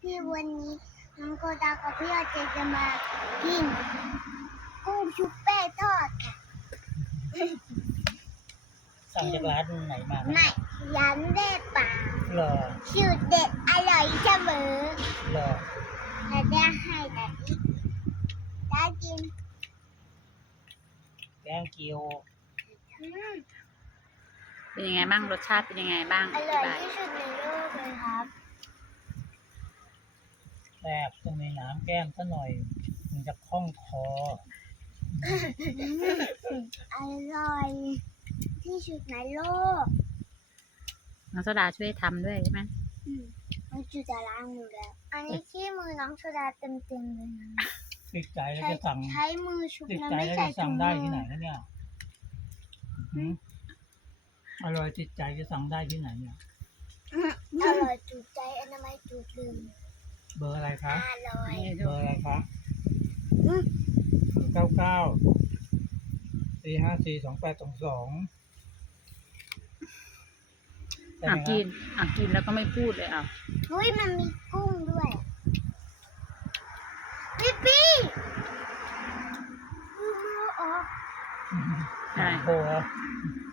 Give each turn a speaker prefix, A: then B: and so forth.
A: ที่วันนี้น้องโกดากับพี่อาเจจะมากินกุ้งชุบแป้งทอดค่ะ
B: สั่งจากร้านไหนมาครับ
A: ไม่ยันได้เปล่า
B: เหรอ
A: สูตรเด็ดอร่อยเสมอ
B: เหรอ
A: แต่ได้ให้แต่อีกได้กิน
B: แกงเกียว
A: อืม
C: เป็นยังไงบ้างรสชาติเป็นยังไงบ้าง
A: อ
C: อธิ
A: ร่อย
C: บาย
A: ที่สุดในโลกเลยครับ
B: แซ่บต้องมีน้ำแก้มซะหน่อยมันจะคล่องคอ
A: อร่อยที่สุดในโลก
C: น้องโซดาช่วยทำด้วยใช่ไหม
A: น้องจูจะล้างมือแล้ว อันนี้ที่มือน้องโซดาเต็มๆเลยนะ
B: ติดใจแล้ว
A: ใช้
B: จะสั่ง
A: ใช้มือชุบ
B: ติด
A: นะ
B: ใจ
A: ไม่
B: แล้ว
A: ใส่
B: จะ
A: ถุ
B: สั่ง
A: ง
B: ได้
A: มื
B: ที่ไหน
A: อ
B: นะเนี่ยหืมอร่อยติดใจจะสั่งได้ที่ไหนเนี่ย
A: อร่อยจุใจอนามัยจุลืม
B: เบอร์อะไรคะ
A: อร่อย
B: เบอร์อะไรคะ
A: อืม
B: 99 454 2822ใช่ไหม
C: กิน
B: ครับ
C: กินแล้วก็ไม่พูดเลย
A: เฮ้ยมันมีกุ้งด้วยปิ๊ปี้มือออก
C: ใช่
B: โอ้โห